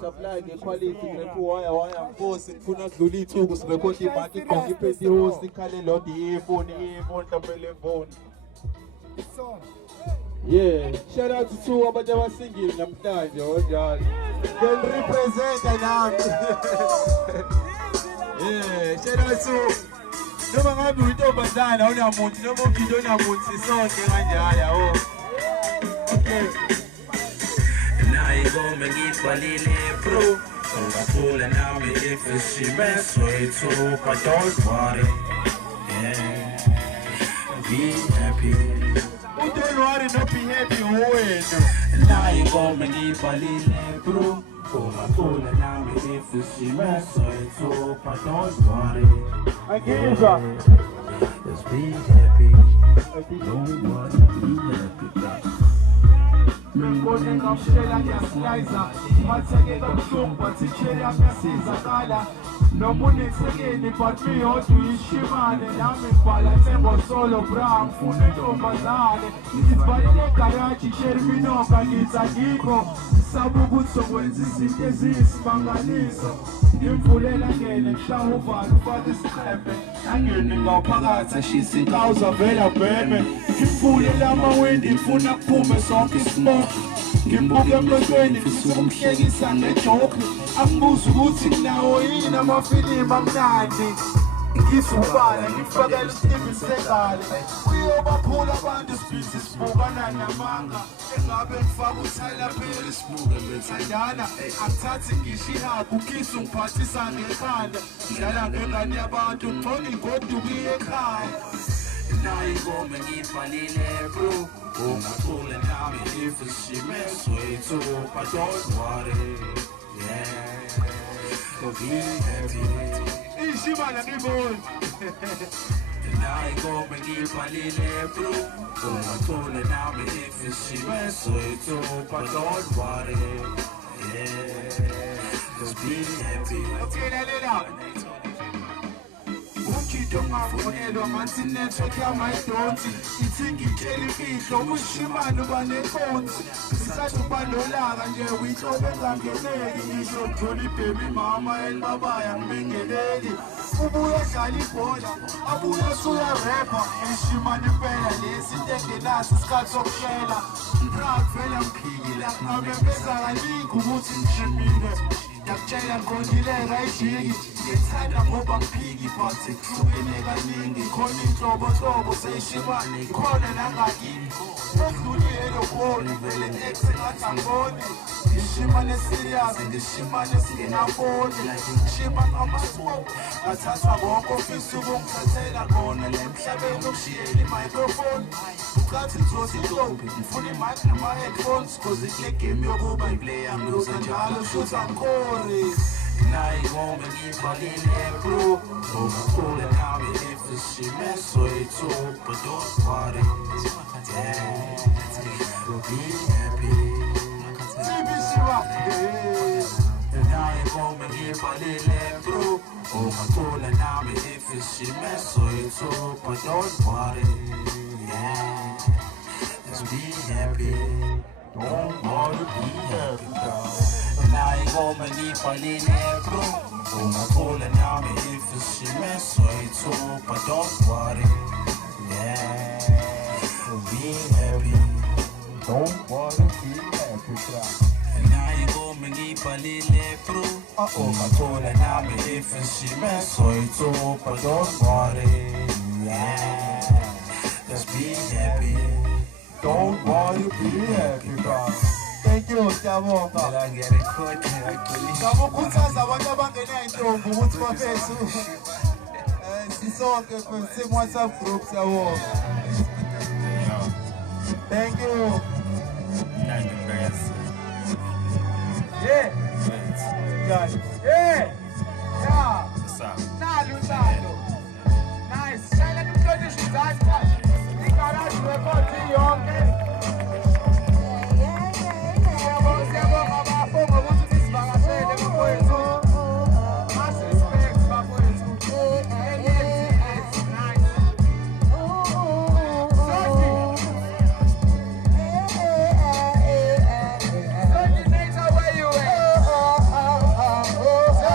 Supply the quality wire force kuna dluli tsuku sirecord imaki konke iphethe host ikhale lot iphone phone. Yeah, shout out to two abantu abasingile namhlanje onjalo. Can represent nami. Yeah, shout out to noma ngabe uyintombazana unamuntu noma umuntu onamuntu sisonke kanjalo yabo. Okay. Gonna get Walile Pro. Coca-Cola now me if it's she best way to but don't worry. Yeah. Be happy. Who don't worry, not be happy, now you gonna get Walile Pro. Coca-Cola now me if it's she best way to but don't worry. I give up. Just be happy. Don't worry, be happy. Recording of Shella Gaslizer, Matake of Shum, but it's Shella Gaslizer. No money again, but me or to Ishiman, and I'm in Palatembo Solo Brown, Funeto Mazane. It's by the Karachi, Shermino, Kanita Nico, Sabuguso, when this is disease, Manganiso. Imfulela ngene shawuvalo ufaka isikhembe angeninga phakathi shisa vela bhebe imfulela amawindi ifuna kuphume sonke ismoke ngimbuke emlotshweni ngisuka umhlekisa ngejoke ambuza ukuthi nawo yini amafilimu amnandi ngisubala ngifakela isitimu segale uyobaphula abantu sibhizi sibukana namanga engabe ngifaka uthayela phela isibuke bethandana akuthathi ngisho ihagu ukisi ungiphathisa ngekhanda ngidlala ngengane yabantu ngcono ingoduka iye ekhaya naye ngome ngibhalile bro ungacule nami if she mess with you but don't worry yeah be happy Ishimana ngibona naye ngome ngibhalile bro ungacule nami if she mess with you but don't worry yeah just be happy okay lalela Uchido ngafonelwa ngathi network yamayidonsi ithi ngitshela imfihlo ushimane ubanenkonzi ngisathi ubalolaka nje uyihlobo engangeneki ngisho uthola ibhebi mama elibabaya ngibengeleli ubuya dlala ibhola abuya suya rapper ushimane impela lesi into engenaso isikhathi sokuhlela proud vela ngiphikile ngabembeza kaningi ukuthi ngishimile yakutshela ngqondileka ijiki ngithanda ngoba ngiphiki but kuhlukene kaningi khona inhlobo seyishimane khona nangakini odlulile lokoni vele ex ngathi angiboni ngishimane serious ngishimane singenafoni ngishimane amasmoke ngathatha konke ofisa ukungithathela kona le emhlabeni okushiyela imicrophone ucathi ngizothi intombi ngifuna imic nama-headphones cause kule game yokuba iplayer ngiyoza njalo shutha ngikore naye ngome ngibhalile bro ungacule nami if she mess with you but don't worry yeah be happy naye ngome ngibhalile bro ungacule nami if she mess with you but don't worry yeah just be happy don't worry be happy naye ngome ngibhalile bro ungacule nami if she mess with you but don't worry yeah be happy don't worry be happy naye ngome ngibhalile bro ungacule nami if she mess with you but don't worry yeah just be happy don't worry be happy bro. Thank you, Siyabonga. Ngabukhuthaza abantu abangena intombi ukuthi bafethu. sonke sim WhatsApp groups yabo. Thank you. Yeah. Yeah.